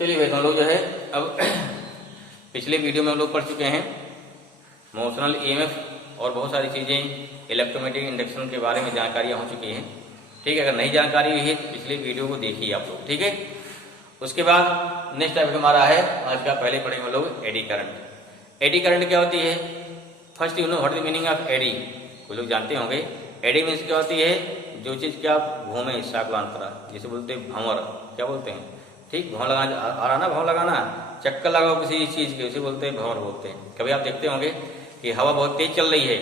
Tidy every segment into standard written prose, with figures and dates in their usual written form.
चलिए भाई हम लोग जो है अब पिछले वीडियो में हम लोग पढ़ चुके हैं मोशनल ईएमएफ और बहुत सारी चीज़ें इलेक्ट्रोमैग्नेटिक इंडक्शन के बारे में जानकारियाँ हो चुकी हैं। ठीक है, अगर नई जानकारी हुई है तो पिछले वीडियो को देखिए आप लोग। ठीक है, उसके बाद नेक्स्ट टॉपिक हमारा है आज का, पहले पढ़ेंगे हम लोग एडी करंट। एडी करंट क्या होती है? First you know what the meaning of eddy, कुछ लोग जानते होंगे। एडी मीन्स क्या होती है? जो चीज़ क्या घूमे साकलांतरा, जिसे बोलते हैं भंवर, क्या बोलते हैं? ठीक, भंवर लगाना आ रहा ना, भंवर लगाना, चक्कर लगाओ किसी चीज़ के, उसे बोलते हैं भंवर बोलते हैं। कभी आप देखते होंगे कि हवा बहुत तेज चल रही है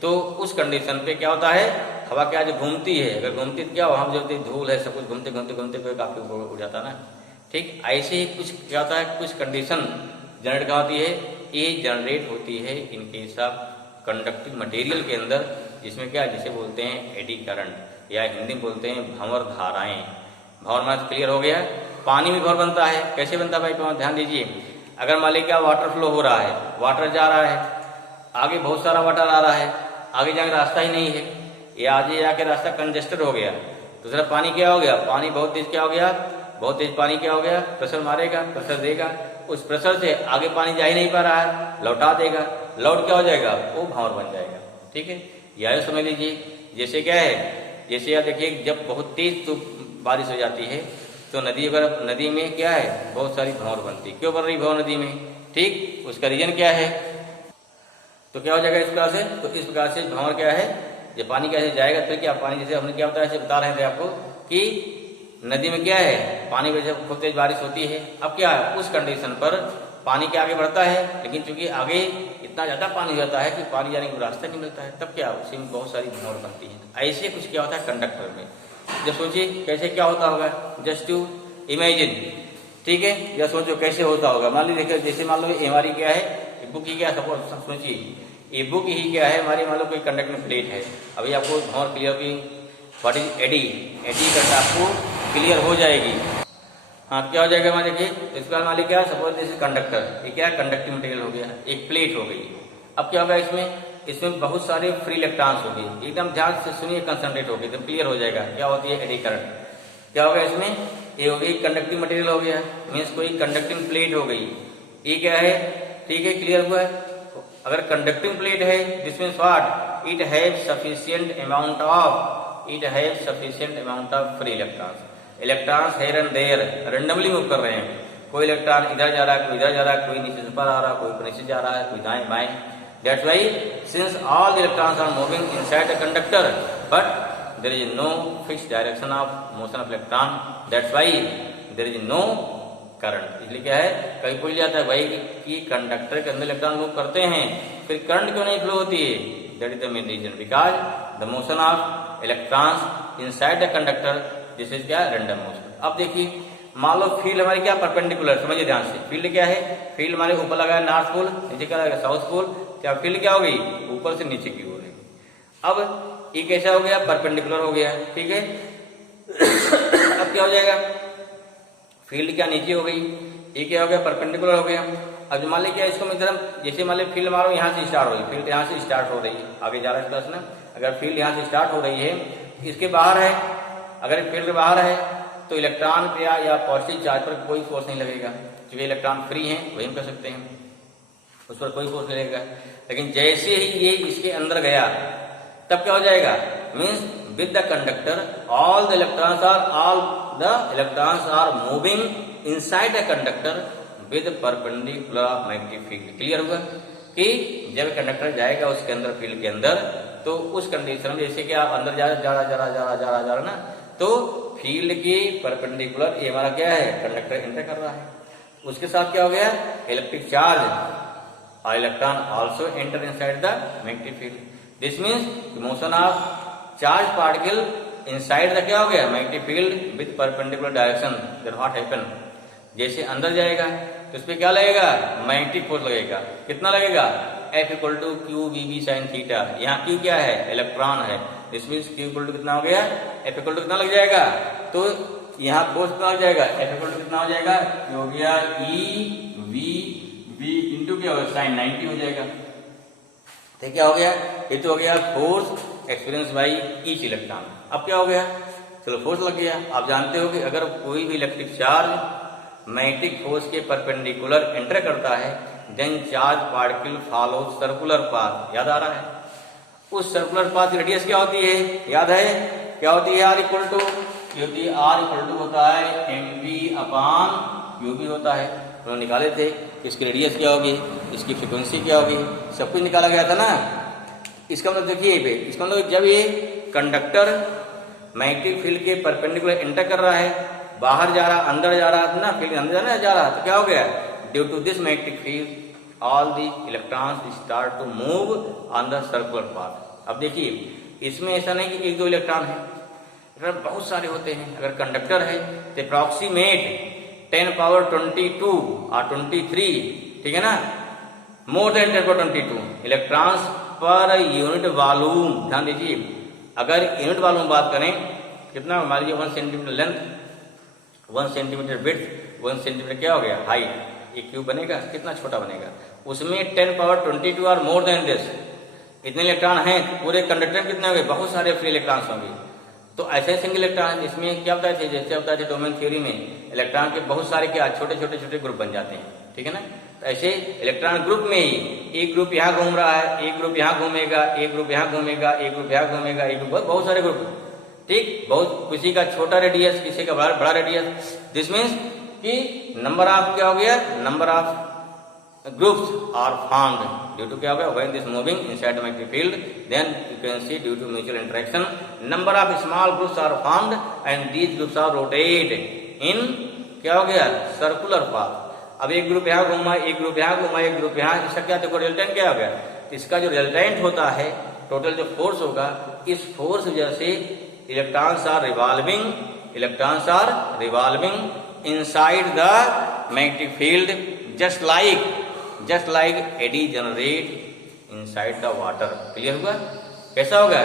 तो उस कंडीशन पे क्या होता है, हवा क्या जो घूमती है, अगर घूमती तो क्या वहाँ जो धूल है सब कुछ घूमते घूमते घूमते कोई काफी उड़ जाता है ना। ठीक, ऐसे ही कुछ क्या होता है, कुछ कंडीशन जनरेट क्या होती है, ये जनरेट होती है in case of conductive material के अंदर, जिसमें क्या जिसे बोलते हैं एडी करंट, या हिंदी में बोलते हैं भंवर धाराएं। भंवर मास क्लियर हो गया। पानी में भंवर बनता है, कैसे बनता है भाई ध्यान दीजिए। अगर मान लीजिए क्या वाटर फ्लो हो रहा है, वाटर जा रहा है, आगे बहुत सारा वाटर आ रहा है, आगे जाकर रास्ता ही नहीं है, ये आगे जाके रास्ता कंजेस्टेड हो गया, दूसरा पानी क्या हो गया, पानी बहुत तेज क्या हो गया, बहुत तेज पानी क्या हो गया, प्रेशर मारेगा, प्रेशर देगा, उस प्रेशर से आगे पानी जा ही नहीं पा रहा है, लौटा देगा, लौट क्या हो जाएगा, वो भंवर बन जाएगा। ठीक है, यह समझ लीजिए। जैसे क्या है, जैसे आप देखिए जब बहुत तेज तो बारिश हो जाती है तो नदी में क्या है, बहुत सारी भंवर बनती है। क्यों बन रही भंवर नदी में? ठीक, उसका रीजन क्या है? तो क्या हो जाएगा इस प्रकार से, तो इस प्रकार से भंवर क्या है, जब पानी कैसे जाएगा, फिर क्या पानी, जैसे हमने क्या बताया, ऐसे बता रहे थे आपको कि नदी में क्या है, पानी में जब बहुत तेज बारिश होती है, अब क्या है उस कंडीशन पर पानी के आगे बढ़ता है, लेकिन चूंकि आगे इतना ज्यादा पानी हो जाता है कि पानी जाने का रास्ता नहीं मिलता है, तब क्या उसी में बहुत सारी भंवर बनती है। ऐसे कुछ क्या होता है कंडक्टर में। जब सोचिए कैसे क्या होता होगा, जस्ट टू इमेजिन। ठीक है, या सोचो कैसे होता होगा। मान लीजिए जैसे मान लो हमारी क्या है, बुक ही क्या, सपोज सोचिए ये बुक ही क्या है हमारी, मान लो कोई कंडक्टिंग प्लेट है। अभी आपको भंवर क्लियर की व्हाट इज एडी, एडी करके आपको क्लियर हो जाएगी। हाँ, क्या हो जाएगा मान देखिए, इसके बाद मान लीजिए क्या, सपोज दिस कंडक्टर, ये क्या कंडक्टिंग मटेरियल हो गया, एक प्लेट हो गई। अब क्या होगा इसमें बहुत सारे फ्री इलेक्ट्रॉन्स हो गए, एकदम ध्यान से सुनिए, कंसंट्रेट हो गई, एकदम क्लियर हो जाएगा क्या होती है एडी करंट। क्या होगा इसमें, ये हो गई कंडक्टिंग मटेरियल हो गया, मीन्स कोई कंडक्टिंग प्लेट हो गई, ये क्या है, ठीक है क्लियर हुआ है। अगर कंडक्टिंग प्लेट है this means what, it have sufficient amount of free electrons. Electrons here and there randomly move कर रहे हैं, कोई इलेक्ट्रॉन इधर जा रहा है, कोई इधर जा रहा है, कोई नीचे से ऊपर आ रहा है, कोई ऊपर नीचे जा रहा है, कोई दाएं बाएं। That's why since all the electrons are moving inside the conductor, but there is no fixed direction of motion of electron. That's why there is no current. इसलिए क्या है, कभी पूछ जाता है भाई कि कंडक्टर के अंदर इलेक्ट्रॉन मूव करते हैं, फिर करंट क्यों नहीं फ्लो होती है? That is the main reason, because the motion of electrons inside the conductor, this is क्या, random motion. अब देखिए मान लो फील्ड हमारी क्या परपेंडिकुलर, समझिए ध्यान से। फील्ड क्या है, फील्ड हमारे ऊपर लगा है नॉर्थ पोल, नीचे क्या लगा साउथ पोल, क्या फील्ड क्या हो गई, ऊपर से नीचे की ओर है। अब ये कैसा हो गया, परपेंडिकुलर हो गया। ठीक है, अब क्या हो जाएगा, फील्ड क्या नीचे हो गई, ये क्या हो गया, परपेंडिकुलर हो गया। अब मान लीजिए इसको मतलब, जैसे मान लीजिए फील्ड मारो यहाँ से स्टार्ट हो रही, फील्ड यहाँ से स्टार्ट हो रही है, आगे जा रहा है ना, अगर फील्ड यहाँ से स्टार्ट हो रही है, इसके बाहर है, अगर फील्ड के बाहर है तो इलेक्ट्रॉन पे या पॉजिटिव चार्ज पर कोई फोर्स नहीं लगेगा, क्योंकि इलेक्ट्रॉन फ्री हैं, वही हम कर सकते हैं, उस पर कोई फोर्स नहीं लगेगा। लेकिन जैसे ही ये इसके अंदर गया तब क्या हो जाएगा, means with the conductor all the electrons are moving inside the conductor with perpendicular magnetic field. Clear हुआ कि जब कंडक्टर जाएगा उसके अंदर, फील्ड के अंदर, तो उस कंडीशन में जैसे कि आप अंदर जा रहा ना, तो फील्ड के परपेंडिकुलर ये हमारा क्या है, कंडक्टर एंटर कर रहा है, उसके साथ क्या हो गया, इलेक्ट्रिक चार्ज और electron also enter inside the magnetic field. This means motion of charge particle inside the क्या हो गया, magnetic field with perpendicular direction. Then what happen, जैसे अंदर जाएगा तो उस पर क्या लगेगा, मैग्नेटिक फोर्स लगेगा। कितना लगेगा, F = QVB sin थीटा। यहाँ Q क्या है, इलेक्ट्रॉन है, दिस मीन्स Q = कितना हो गया, F = कितना लग जाएगा, तो यहाँ फोर्स कितना लग जाएगा, F = कितना हो जाएगा, हो गया EVB इंटू क्या होगा, sin 90 हो जाएगा। तो क्या हो गया, ये तो हो गया force experience by each electron. अब क्या हो गया, चलो फोर्स लग गया। आप जानते हो कि अगर कोई भी इलेक्ट्रिक चार्ज मैग्नेटिक फोर्स के परपेंडिकुलर एंटर करता है, then charge particle follow circular path. याद आ रहा है? उस सर्कुलर पाथ की रेडियस क्या होती है? याद है क्या होती है? R इक्वल टू होता है mv अपॉन qb होता है। तो निकाले थे इसकी रेडियस क्या होगी, इसकी फ्रीक्वेंसी क्या होगी, सब कुछ निकाला गया था ना। इसका मतलब देखिए पे, इसका मतलब जब ये कंडक्टर मैग्नेटिक फील्ड के परपेंडिकुलर एंटर कर रहा है, बाहर जा रहा, अंदर जा रहा था ना, फील्ड अंदर जा रहा, तो क्या हो गया? Due to this magnetic field all the electrons start to move on the circular path. अब देखिए इसमें ऐसा नहीं कि एक दो इलेक्ट्रॉन है, बहुत सारे होते हैं। अगर कंडक्टर है तो अप्रॉक्सीमेट 10 पावर 22 और 23, ठीक है ना, more than 10 power 22 electrons per unit volume. ध्यान दीजिए, अगर यूनिट वॉल्यूम बात करें, कितना मान लीजिए 1 centimetre length, 1 centimetre width, 1 centimetre क्या हो गया हाइट, एक क्यूब बनेगा, कितना छोटा बनेगा। उसमें 10 पावर 22 और मोर देन दिस इतने इलेक्ट्रॉन हैं, पूरे कंडक्टर में कितने होंगे? बहुत सारे फ्री इलेक्ट्रॉन्स होंगे। तो ऐसे सिंगल इलेक्ट्रॉन, इसमें क्या बताए थे, जैसे बताए थे डोमेन थ्योरी में, इलेक्ट्रॉन के बहुत सारे क्या छोटे छोटे छोटे ग्रुप बन जाते हैं, ठीक है ना। तो ऐसे इलेक्ट्रॉन ग्रुप में ही एक ग्रुप यहाँ घूम रहा है, एक ग्रुप यहाँ घूमेगा, एक ग्रुप यहाँ घूमेगा, एक ग्रुप यहाँ घूमेगा, एक ग्रुप, बहुत सारे ग्रुप, ठीक। बहुत किसी का छोटा रेडियस, किसी का बड़ा रेडियस। दिस मीन्स कि नंबर ऑफ क्या हो गया, number of groups are formed due to क्या होगा, when this moving inside the magnetic field, then you can see due to mutual interaction number of small groups are formed and these groups are rotate in क्या हो गया, circular path। अब एक group यहाँ घूमा, एक ग्रुप यहाँ घूमा, एक ग्रुप यहाँ, इसका क्या देखो रिजल्टेंट क्या हो गया। इसका जो रिजल्टेंट होता है, टोटल जो फोर्स होगा, इस फोर्स वजह से electrons are revolving inside the magnetic field just like eddy generate inside the water। Clear हुआ? कैसा होगा?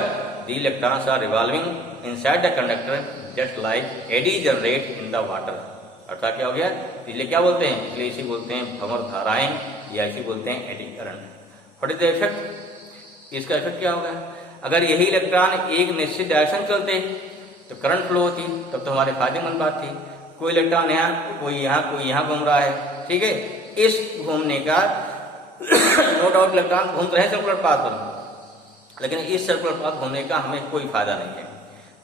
The electrons are revolving inside the conductor just like eddy generate in the water। अर्थात क्या हो गया, इसलिए क्या बोलते हैं, इसलिए इसी बोलते हैं भंवर धाराएं, या इसी बोलते हैं eddy current. What is the effect? इसका इफेक्ट क्या होगा? अगर यही इलेक्ट्रॉन एक निश्चित डायरेक्शन चलते तो करंट फ्लो होती, तब तो हमारे फायदेमंद बात थी। कोई इलेक्ट्रॉन यहाँ, कोई यहाँ घूम रहा है, ठीक है। इस घूमने का नो डाउट इलेक्ट्रॉन घूम रहे सर्कुलर पाथ पर, लेकिन इस सर्कुलर पाथ घूमने का हमें कोई फायदा नहीं है,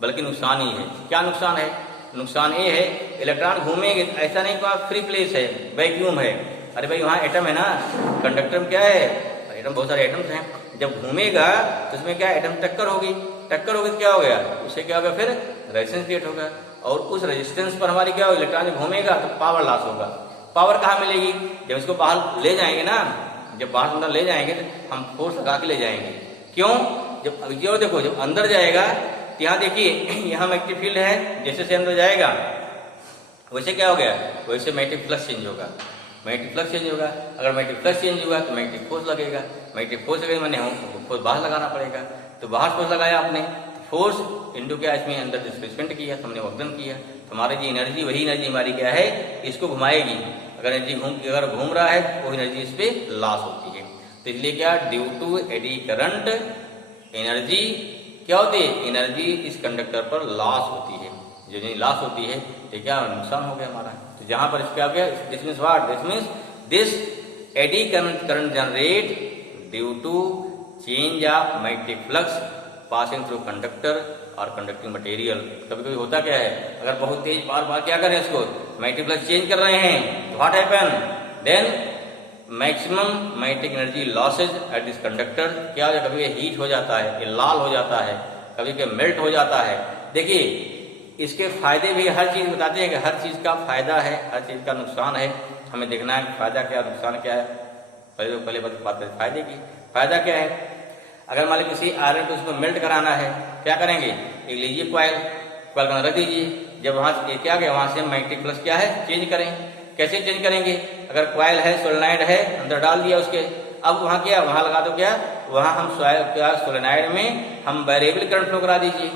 बल्कि नुकसान ही है। क्या नुकसान है? नुकसान ये है, इलेक्ट्रॉन घूमेंगे, ऐसा नहीं कि फ्री प्लेस है, वैक्यूम है। अरे भाई वहाँ एटम है ना, कंडक्टर में क्या है, एटम, बहुत सारे एटम्स हैं। जब घूमेगा तो उसमें क्या, एटम टक्कर होगी तो क्या हो गया, उससे क्या होगा, फिर रेजिस्टेंस क्रिएट होगा, और उस रेजिस्टेंस पर हमारी क्या होगा, इलेक्ट्रॉन जब घूमेगा तो पावर लॉस होगा। पावर कहाँ मिलेगी? जब इसको बाहर ले जाएंगे ना, जब बाहर अंदर ले जाएंगे तो हम फोर्स लगा के ले जाएंगे। क्यों? जब देखो, जब अंदर जाएगा तो यहाँ देखिए, यहाँ मैग्नेटिक फील्ड है, जैसे से अंदर जाएगा वैसे क्या हो गया, वैसे मैग्नेटिक फ्लक्स चेंज होगा। अगर मैग्नेटिक फ्लक्स चेंज हुआ तो मैग्नेटिक फोर्स लगेगा। मैग्नेटिक फोर्स लगेगा मैंने हम फोर्स बाहर लगाना पड़ेगा, तो बाहर फोर्स लगाया आपने, फोर्स इंटू क्या, इसमें अंदर डिस्प्लेसमेंट किया, हमने वर्धन किया, तो हमारी जो एनर्जी, वही एनर्जी हमारी क्या है, इसको घुमाएगी। अगर अगर घूम रहा है तो वो एनर्जी इस पर लॉस होती है। तो इसलिए क्या, due to eddy current energy क्या होती है, एनर्जी इस कंडक्टर पर लॉस होती है। जो नहीं लॉस होती है तो क्या नुकसान हो गया हमारा। तो जहां पर क्या हो गया, this means what, this eddy current generate due to change of magnetic flux passing through conductor और कंडक्टिंग मटेरियल। कभी कभी होता क्या है, अगर बहुत तेज बार बार क्या करें, इसको मैग्नेटिक फ्लक्स चेंज कर रहे हैं, तो what happen, then maximum magnetic energy losses at this conductor. क्या हो, कभी हीट हो जाता है, ये लाल हो जाता है, कभी कभी मेल्ट हो जाता है। देखिए इसके फायदे भी, हर चीज बताते हैं कि हर चीज का फायदा है, हर चीज का नुकसान है, हमें देखना है फायदा क्या नुकसान क्या है। पहले बात करें फायदे की। फायदा क्या है, अगर मान लीजिए किसी आयरन को उसको मेल्ट कराना है, क्या करेंगे, एक लीजिए क्वाइल का रख दीजिए, जब वहां से क्या गया, वहां से मैग्नेटिक फ्लक्स क्या है, चेंज करें। कैसे चेंज करेंगे, अगर क्वाइल है, सोलेनाइड है, अंदर डाल दिया उसके, अब वहां क्या, वहां लगा दो क्या, वहां हम सोलेनाइड में हम वेरिएबल करंट फ्लो करा दीजिए।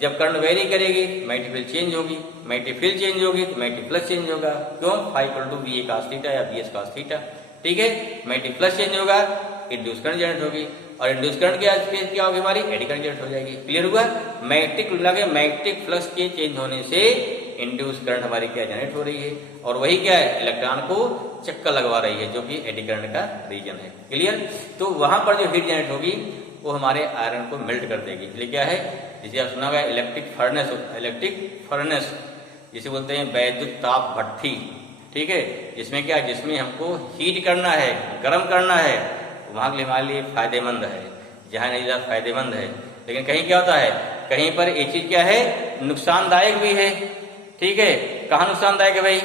जब करंट वेरी करेगी, मैग्नेटिक फील्ड चेंज होगी, मैग्नेटिक फील्ड चेंज होगी तो मैग्नेटिक फ्लक्स चेंज होगा। क्यों, φ = VA cos θ या BS cos θ, ठीक है। मैग्नेटिक फ्लक्स चेंज होगा, इंड्यूस करंट जनरेट होगी, और इंड्यूस करंट क्या होगी, हमारी एडी करंट जनरेट हो जाएगी। क्लियर हुआ? मैग्नेटिक फ्लक्स के चेंज होने से इंड्यूस करंट हमारी क्या जनरेट हो रही है, और वही क्या है इलेक्ट्रॉन को चक्कर लगवा रही है, जो कि एडी करंट का रीजन है। क्लियर। तो वहां पर जो हीट जनरेट होगी वो हमारे आयरन को मेल्ट कर देगी। इसलिए क्या है, जिसे आप सुना होगा इलेक्ट्रिक फर्नेस जिसे बोलते हैं वैद्युत ताप भट्ठी, ठीक है। जिसमें क्या, जिसमें हमको हीट करना है, गर्म करना है, वहां के लिए हमारे लिए फायदेमंद है, जहां नहीं ज्यादा फायदेमंद है। लेकिन कहीं क्या होता है, कहीं पर ये चीज क्या है नुकसानदायक भी है, ठीक है। कहाँ नुकसानदायक है भाई,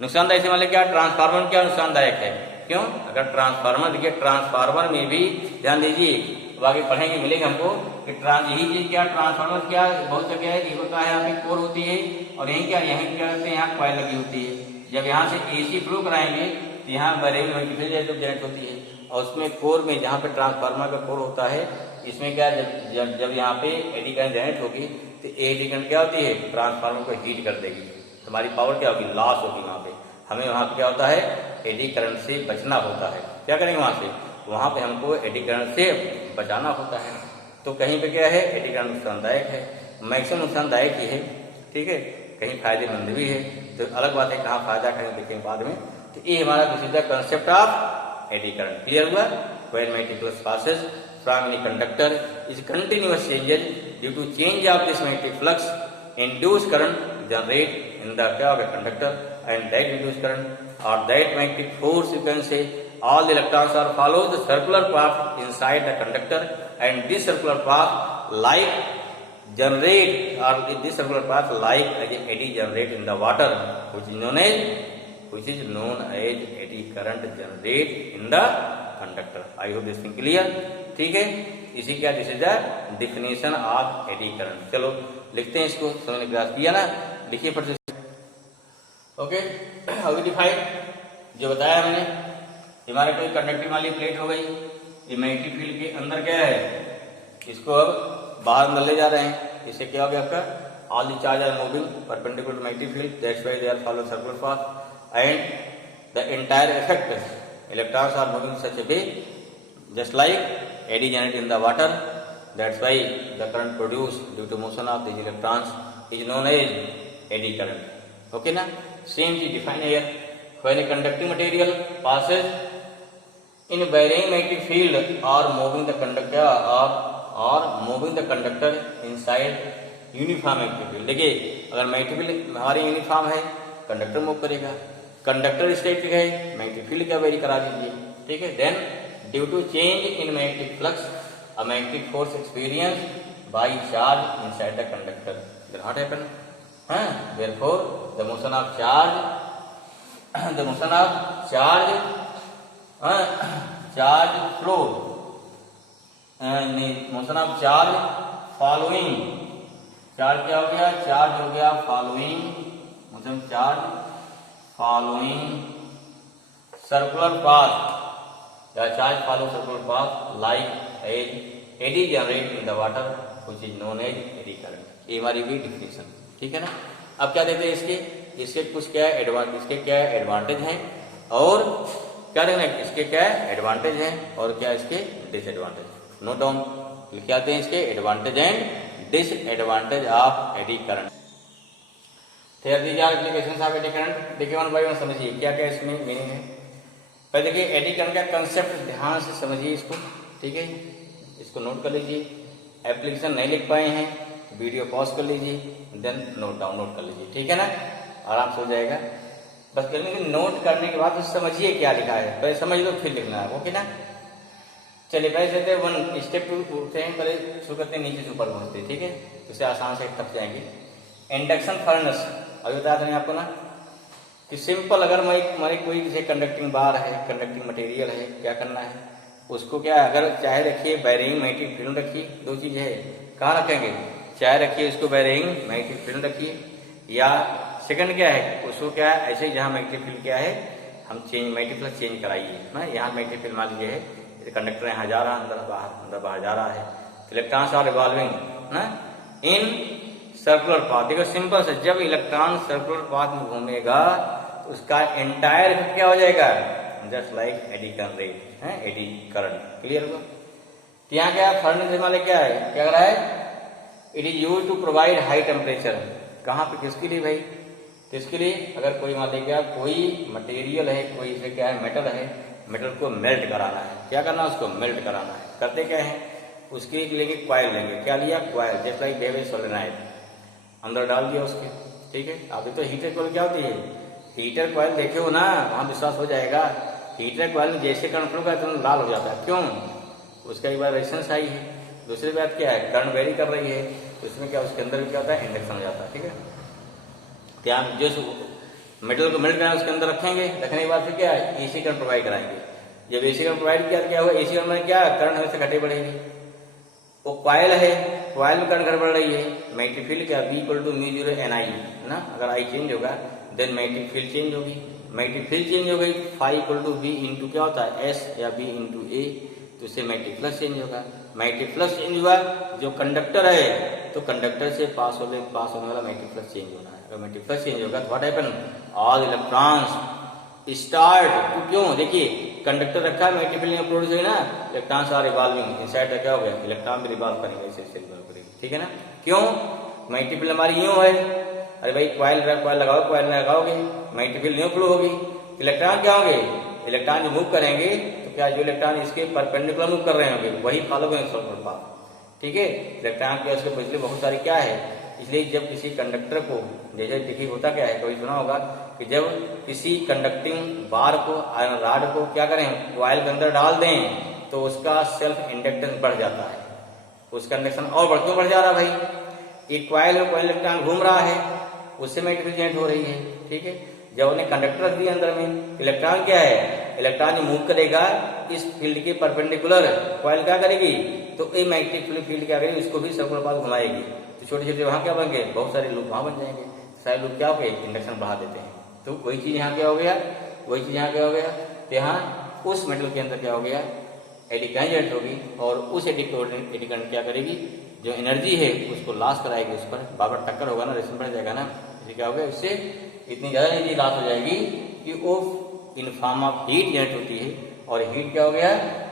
नुकसानदायक से मतलब क्या, ट्रांसफार्मर क्या नुकसानदायक है, क्यों, अगर ट्रांसफार्मर, देखिए ट्रांसफार्मर में भी ध्यान दीजिए, अब आगे पढ़ेंगे मिलेगा हमको कि यही चीज क्या, ट्रांसफार्मर क्या बहुत जगह है, ये होता है यहाँ पे कोर होती है, और यहीं क्या, यहीं क्या करते हैं, यहाँ कॉइल लगी होती है। जब यहाँ से एसी फ्लो कराएंगे तो यहाँ बैरिंग मल्टीप्लेयर जनरेट होती है, और उसमें कोर में जहाँ पे ट्रांसफार्मर का कोर होता है, इसमें क्या, जब यहाँ पे एडी करंट जनरेट होगी तो एडी करंट क्या होती है, ट्रांसफार्मर को हीट कर देगी, हमारी पावर क्या होगी, लॉस होगी। वहाँ पे हमें वहाँ पे क्या होता है, एडी करंट से बचना होता है। क्या करेंगे वहाँ से, वहाँ पे हमको एडी करंट से बचाना होता है। तो कहीं पे क्या है, एडी करंट नुकसानदायक है, मैक्सिमम नुकसानदायक ही है, ठीक है, कहीं फायदेमंद भी है। तो अलग बात है कहाँ फायदा, कहीं देखेंगे बाद में। तो ये हमारा this concept of eddy current. Clear हुआ। When magnetic passes from any conductor is continuous changes due to change of this magnetic flux, induced current generate in the conductor, and that induced current or that magnetic force, you can say, all the electrons are follow the circular path inside the conductor, and this circular path like generate, or this circular path like eddy generate in the water, which is known as eddy current generate in the conductor. I hope this thing clear, ठीक है। इसी क्या, this is the definition of eddy current. चलो लिखते हैं इसको, समझने प्रयास किया ना, लिखिए फट से। ओके, हाउ वी डिफाइन, जो बताया हमने, हमारे कोई कंडक्टिंग वाली प्लेट हो गई, ये मैग्नेटिक फील्ड के अंदर क्या है, इसको अब बाहर अंदर ले जा रहे हैं। इससे क्या हो गया आपका, all the charge are moving perpendicular to magnetic field, that's why they are follow circular path, and the entire effect electrons are moving such a way just like eddy generated in the water. That's why the current produced due to motion of these electrons is known as eddy current. Okay na, same is defined here. When a conducting material passes in a varying magnetic field or moving the conductor or moving the conductor inside uniform magnetic field. देखिए अगर magnetic field हमारी uniform है, conductor move करेगा, conductor static है, magnetic field क्या vary करा दीजिए, ठीक है। Then due to change in magnetic flux a magnetic force experience by charge inside the conductor, then what happen, therefore the motion of charge flow, motion of charge following, charge क्या हो गया, charge हो गया following, motion charge following circular path, the charge follow circular path like eddy generate in the water, which is known as eddy current. ये हमारी भी definition, ठीक है ना। अब क्या देते हैं इसके कुछ क्या एडवांटेज, इसके क्या एडवांटेज हैं और क्या देखना है, इसके क्या एडवांटेज हैं और क्या इसके डिसएडवांटेज। नोट डाउन लिख आते हैं इसके advantage and disadvantage of eddy current. Application of eddy current देखिए वन बाय वन समझिए क्या क्या इसमें मीनिंग है। पहले देखिए एडी करंट का कंसेप्ट ध्यान से समझिए इसको, ठीक है, इसको नोट कर लीजिए। एप्लीकेशन नहीं लिख पाए हैं तो वीडियो पॉज कर लीजिए, देन डाउनलोड कर लीजिए, ठीक है ना, आराम से हो जाएगा। बस नोट करने के बाद समझिए क्या लिखा है, पहले समझ लो फिर लिखना है, ओके ना। चलिए पहले चलते वन स्टेप टू उठते हैं, पहले शुरू करते हैं नीचे से ऊपर पहुंचते, ठीक है, तो उसे आसान से थक जाएंगे। इंडक्शन फर्नेस अभी बताया था आपको ना कि सिंपल, अगर हमारी कोई जैसे कंडक्टिंग बार है, कंडक्टिंग मटेरियल है, क्या करना है उसको, क्या अगर चाहे रखिए बैरिंग मैग्नेटिक फील्ड रखिए, दो चीज है, कहाँ रखेंगे, चाहे रखिए उसको बैरिंग मैग्नेटिक फील्ड रखिए, या सेकंड क्या है उसको क्या है ऐसे जहाँ मैग्नेटिक फील्ड क्या है हम चेंज मैग्नेटिक फ्लक्स चेंज कराइए ना। यहाँ मैग्नेटिक फील्ड मान लीजिए है, कंडक्टर यहाँ जा रहा है, अंदर बाहर जा रहा है, इलेक्ट्रॉन्स आर रिवॉल्विंग ना इन सर्कुलर पाथ। देखो सिंपल से, जब इलेक्ट्रॉन सर्कुलर पाथ में घूमेगा उसका एंटायर इफेक्ट क्या हो जाएगा, जस्ट लाइक एडी करंट है, एडी करंट। क्लियर हुआ। तो यहाँ क्या फर्नेस वाले क्या है, क्या कर रहा है, it is use to provide high temperature, कहाँ पे, किसके लिए भाई? तो इसके लिए अगर कोई मान लीजिए कोई मटेरियल है, कोई इसे क्या है, मेटल है, मेटल को मेल्ट कराना है, क्या करना है, उसको मेल्ट कराना है। करते क्या है, उसके लेंगे कॉइल लेंगे, क्या लिया, कॉइल, जैसे लाइक बेबे सोलेनाइड, अंदर डाल दिया उसके, ठीक है। अभी तो हीटर कॉइल क्या होती है, हीटर कॉइल देखे हो ना, वहाँ विश्वास हो जाएगा। हीटर कॉइल में जैसे करंट फ्लो करता है तो लाल हो जाता है, क्यों, उसका एक बार रेजिस्टेंस आई है। दूसरी बात क्या है, करंट वेरी कर रही है, तो इसमें क्या, उसके अंदर भी क्या होता है, इंडक्शन हो जाता है, ठीक है। क्या जो मेटल को मेल्ट कराएंगे उसके अंदर रखेंगे, रखने के बाद फिर क्या है, एसी करंट प्रोवाइड कराएंगे। जब एसी करंट प्रोवाइड किया क्या हुआ, एसी करंट में क्या, करंट हमेशा घटे बढ़ेगी। वो कॉइल है, कॉइल में करंट घट बढ़ रही है, मैग्नेटिक फील्ड क्या, B = μ0 Ni ना, अगर आई चेंज होगा देन मैग्नेटिक फील्ड चेंज होगी, मैग्नेटिक फील्ड चेंज हो गई, फाई = V इंटू क्या होता है, S या B इंटू A, तो इससे मैग्नेटिक फ्लक्स चेंज होगा। मैग्नेटिक फ्लक्स चेंज हुआ, जो कंडक्टर है तो कंडक्टर से पास होने वाला मैग्नेटिक फ्लक्स चेंज होना है। अगर मैग्नेटिक फ्लक्स चेंज होगा तो what happen, all electrons start to, क्यों, देखिए कंडक्टर रखा है, मैग्नेटिक फील्ड प्रोड्यूस हुई ना, इलेक्ट्रॉन्स आर रिवॉल्विंग इनसाइड, क्या हो गया, इलेक्ट्रॉन भी रिवॉल्व करेंगे, ऐसे रिवॉल्व करेंगे, ठीक है ना। क्यों, मैग्नेटिक फील्ड हमारी यूं है, अरे भाई कॉइल लगाओ, कॉइल लगाओगे मैग्नेटिक फील्ड न्यू फ्लो होगी, इलेक्ट्रॉन क्या होंगे, इलेक्ट्रॉन जो मूव करेंगे तो क्या, जो इलेक्ट्रॉन इसके परपेंडिकुलर मूव कर रहे होंगे वही फॉलो करेंगे सर्कुलर पाथ, ठीक है। इलेक्ट्रॉन के उसके पिछले बहुत सारी क्या है, इसलिए जब किसी कंडक्टर को, जैसे देखिए होता क्या है, कभी सुना होगा कि जब किसी कंडक्टिंग बार को, आयरन रॉड को क्या करें, कॉइल के अंदर डाल दें तो उसका सेल्फ इंडक्टेंस बढ़ जाता है, उसका इंडक्शन और क्यों बढ़ जा रहा है भाई, एक कॉइल में कॉइल इलेक्ट्रॉन घूम रहा है, उससे मैग्नेटिक फील्ड हो रही है, ठीक है। जब उन्हें कंडक्टर रख दिया अंदर में, इलेक्ट्रॉन क्या है, इलेक्ट्रॉन जो मूव करेगा इस फील्ड के परपेंडिकुलर, कॉइल क्या करेगी, तो ये मैग्नेटिक फील्ड क्या करेगी, इसको भी सर्कुलर पाथ घुमाएगी, तो छोटे छोटे वहां क्या बन गए, बहुत सारे लूप वहां बन जाएंगे, सारे लूप क्या हो गए, इंडक्शन बढ़ा देते हैं। तो वही चीज यहाँ क्या हो गया, वही चीज यहाँ क्या हो गया, तो यहाँ उस मेटल के अंदर क्या हो गया, एडी करंट होगी, और उस एडी करंट क्या करेगी, जो एनर्जी है उसको लॉस कराएगी, उस पर बार बार टक्कर होगा ना, रेजिस्टेंस बढ़ जाएगा ना, इससे क्या होगा, इससे इतनी ज्यादा एनर्जी लॉस हो जाएगी कि वो in form of heat generate होती है, और हीट क्या हो गया,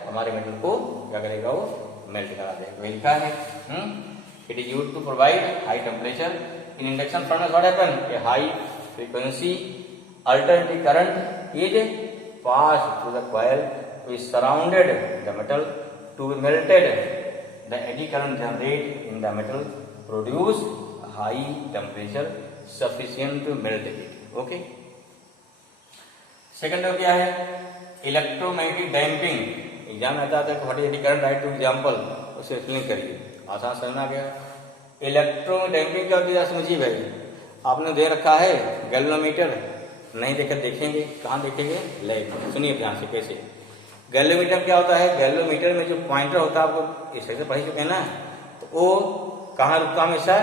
हमारे मेटल को क्या करेगा, वो मेल्ट करा देगा। वही लिखा है, it is used to provide high temperature in induction furnace, what happen, a high frequency alternative current is pass through the coil which surrounded the metal to be melted. The eddy current generated in the metal produce high temperature sufficient to melt it. Okay. Second क्या है, electromagnetic damping. Exam में आता है what is eddy current, right two example, उसे explain करिए, आसान समझना गया। इलेक्ट्रोडैम्पिंग क्या होती है समझिए भाई, आपने दे रखा है गैल्वेनोमीटर, नहीं देखे देखेंगे, कहाँ देखेंगे, लैब। सुनिए ध्यान से कैसे, गैल्वेनोमीटर क्या होता है, गैल्वेनोमीटर में जो पॉइंटर होता है, आपको इस से पढ़ चुके हैं ना, तो वो कहाँ रुकता हमेशा,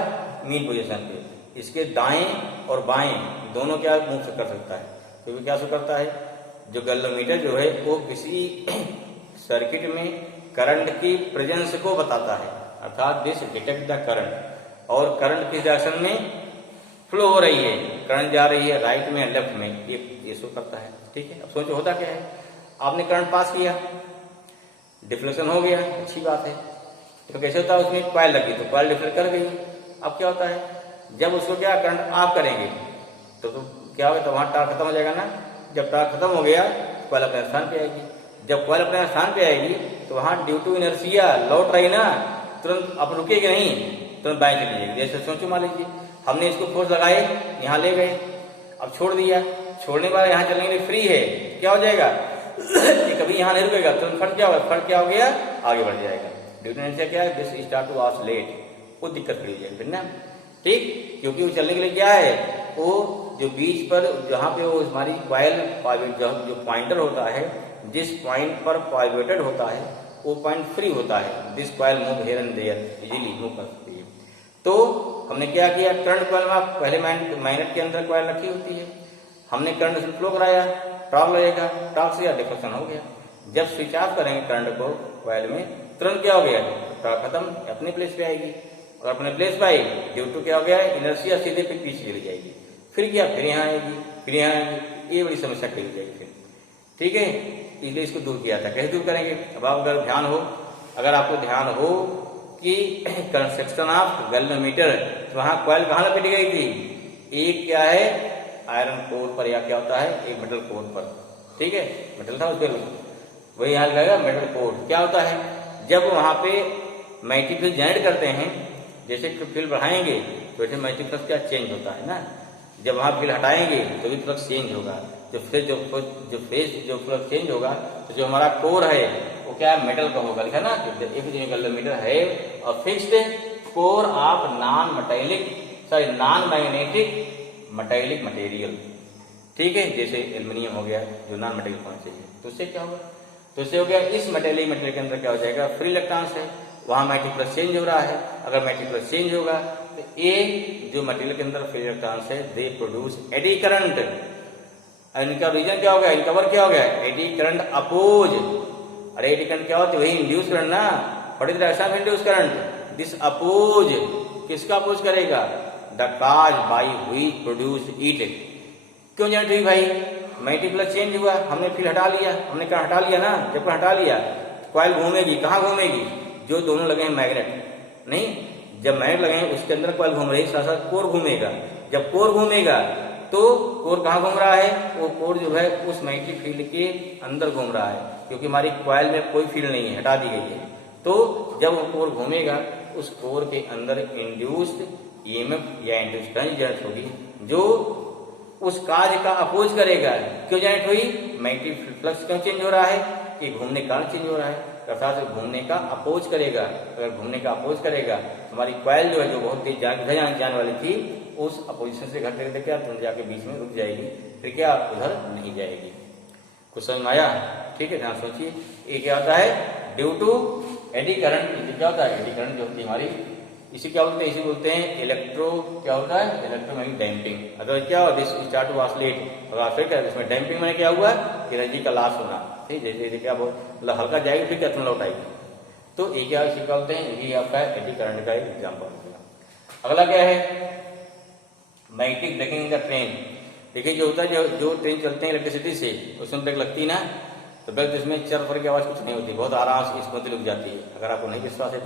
मीन पोजीशन पे, इसके दाएं और बाएं दोनों क्या मूव से कर सकता है, तो वो क्या करता है, जो गैल्वेनोमीटर जो है वो किसी सर्किट में करंट की प्रेजेंस को बताता है, अर्थात दिस डिटेक्ट द करंट, और करंट किस डायरेक्शन में फ्लो हो रही है, करंट जा रही है राइट में लेफ्ट में, ये शो करता है, ठीक है। अब सोचो होता क्या है, आपने करंट पास किया, डिफ्लेक्शन हो गया, अच्छी बात है, तो कैसे होता है, उसमें कॉइल लगी तो कॉइल डिफ्लेक्ट कर गई। अब क्या होता है, जब उसको क्या करंट ऑफ करेंगे तो क्या होगा, तो वहां टॉर्क खत्म हो जाएगा ना, जब टॉर्क खत्म हो गया कॉइल अपने स्थान पे आएगी, जब कॉइल अपने स्थान पे आएगी तो वहां ड्यू टू इनर्शिया लौट रही ना, तुरंत अब रुकेगी नहीं, तुरंत बाएं चली जाएगी। जैसे सोचो मान लीजिए हमने इसको फोर्स लगाए, यहाँ ले गए, अब छोड़ दिया, छोड़ने के बाद यहाँ चलने के लिए फ्री है, क्या हो जाएगा ये कभी यहाँ नहीं रुकेगा, तुरंत फट क्या होगा, फट क्या हो गया, आगे बढ़ जाएगा। ड्यू टू इनर्शिया क्या है, दिस स्टार्ट टू ऑसिलेट, वो दिक्कत खड़ी हो जाएगी फिर ना, ठीक, क्योंकि वो चलने के लिए क्या है, वो जो बीच पर जहाँ पे वो हमारी कॉइल जो पॉइंटर होता है, जिस पॉइंट पर पाइवोटेड होता है वो पॉइंट फ्री होता है, this coil move here and there easily move कर सकती है। तो हमने क्या किया, करंट कॉइल में पहले मैग्नेट के अंदर कॉइल रखी होती है, हमने करंट से फ्लो कराया, टॉर्क लगेगा, टॉर्क से डिफ्लेक्शन हो गया, जब स्विच ऑफ करेंगे करंट को कॉइल में, तुरंत क्या हो गया, टॉर्क खत्म, अपने प्लेस पे आएगी, और अपने प्लेस पे आई ड्यू टू क्या हो गया, इनर्शिया सीधे पे पीछे चली जाएगी, फिर क्या, फिर यहाँ आएगी, फिर यहाँ आएगी, ये बड़ी समस्या खड़ी हो जाएगी फिर, ठीक है। इसलिए इसको दूर किया था, कैसे दूर करेंगे, अब आप अगर ध्यान हो, अगर आपको ध्यान हो कि कंस्ट्रक्शन ऑफ गैल्वेनोमीटर, तो वहां कॉइल कहाँ लपेटी गई थी, एक क्या है आयरन कोर पर, या क्या होता है एक मेटल कोर पर, ठीक है, मेटल था उस पर, वही यहाँ लगाएगा मेटल कोर। क्या होता है जब वहां पे मैग्नेटिक फील्ड जनरेट करते हैं, जैसे फील्ड बढ़ाएंगे तो वैसे मैग्नेटिक फ्लक्स क्या चेंज होता है ना, जब वहां फील्ड हटाएंगे तो भी फ्लक्स चेंज होगा, जो फ्लक्स चेंज होगा तो जो हमारा कोर है वो क्या है मेटल का होगा, लिखा ना, एक गैल्वेनोमीटर है और fixed core of non magnetic metallic material, ठीक है, जैसे एल्युमिनियम हो गया जो नॉन मेटेलिक होना चाहिए, तो उससे क्या होगा, तो इससे हो गया इस मेटेलिक मटेरियल के अंदर क्या हो जाएगा फ्री इलेक्ट्रॉन्स है, वहां मैग्नेटिक फ्लक्स चेंज हो रहा है, अगर मैग्नेटिक फ्लक्स चेंज होगा तो ये जो मटेरियल के अंदर फ्री इलेक्ट्रॉन्स है दे प्रोड्यूस एडी करंट, इनका रीजन क्या हो गया, इनका वर्क क्या हो गया, एडी करंट अपोज, अरे एडी करंट क्या होती है, वही इंड्यूस करंट ना, what is the direction of induce current, this oppose, किसका अपोज करेगा, द काज बाई हुई प्रोड्यूस इट, क्यों जनरेट हुई भाई, मैग्नेटिक फ्लक्स चेंज हुआ, हमने फील्ड हटा लिया, हमने क्या हटा लिया ना, जब हटा लिया कॉइल घूमेगी, कहाँ घूमेगी, जो दोनों लगे हैं मैग्नेट, नहीं जब मैग्नेट लगे हैं उसके अंदर कॉइल घूम रही है, साथ साथ कोर घूमेगा, जब कोर घूमेगा तो कोर कहाँ घूम रहा है, वो कोर जो है उस मैग्नेटिक फील्ड के अंदर घूम रहा है, क्योंकि हमारी कॉइल में कोई फील्ड नहीं है, हटा दी गई है, तो जब वो कोर घूमेगा उस कोर के अंदर इंड्यूस्ड ईएमएफ या इंड्यूस्ड करंट जनरेट होगी, जो उस कार्य का अपोज करेगा, क्यों जनरेट हुई, मैग्नेटिक फ्लक्स क्यों चेंज हो रहा है, कि घूमने का चेंज हो रहा है, अर्थात घूमने का अपोज करेगा, अगर घूमने का अपोज करेगा हमारी कॉइल जो है जो बहुत तेज जाने वाली थी उस अपोजिशन से घटने के क्या तुम जाके बीच में रुक जाएगी, फिर क्या उधर नहीं जाएगी, कुछ समझ में आया, ठीक है, ध्यान सोचिए, ये क्या होता है ड्यू टू एडी करंट, क्या होता है एडी करंट जो होती है हमारी, इसे क्या बोलते हैं, इसे बोलते हैं इलेक्ट्रो, क्या होता है इलेक्ट्रोमैग्नेटिक डैम्पिंग, अगर क्या हो दिस स्टार्ट टू ऑसिलेट, अगर फिर क्या इसमें डैम्पिंग में क्या हुआ, एनर्जी का लॉस होना, ठीक, जैसे क्या मतलब हल्का जाएगी फिर क्या तुम लौट आएगी, तो ये क्या इसे क्या बोलते हैं, ये आपका एडी करंट का एक एग्जाम्पल हो गया। अगला क्या है magnetic braking in the train, देखिए जो होता है जो ट्रेन चलते हैं इलेक्ट्रिसिटी से उसमें ब्रेक लगती है ना, तो ब्रेक इसमें चल फर की आवाज कुछ नहीं होती, बहुत आराम से स्मूथली रुक जाती है, अगर आपको नहीं विश्वास है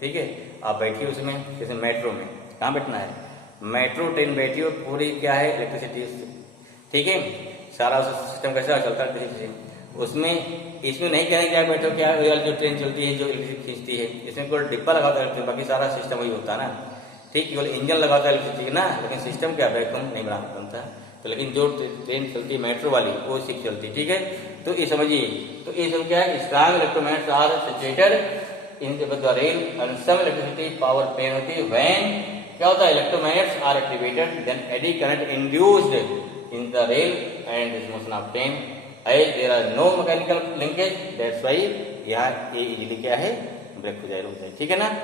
ठीक है, आप बैठिए उसमें, जैसे मेट्रो में, कहाँ बैठना है, मेट्रो ट्रेन बैठिए, पूरी क्या है इलेक्ट्रिसिटी, ठीक है, सारा सिस्टम कैसा चलता है, उसमें इसमें नहीं कहने क्या बैठो, क्या जो ट्रेन चलती है जो इलेक्ट्रिसिटी खींचती है, इसमें कोई डिब्बा लगा होता है, बाकी सारा सिस्टम वही होता है ना, ठीक, केवल इंजन लगा होता है इलेक्ट्रिसिटी ना, लेकिन सिस्टम क्या वैक्यूम नहीं बनता, तो लेकिन जो ट्रेन चलती है मेट्रो वाली वो सिर्फ चलती, ठीक है, तो ये समझिए, तो ये सब क्या है, strong electromagnets are situated in the rail and some electricity power plane होती है, व्हेन क्या होता है electromagnets are activated then eddy current induced in the rail and this motion of train, as there are no mechanical linkage, that's why यहाँ ये easily क्या है break हो जाएगा, ठीक है ना।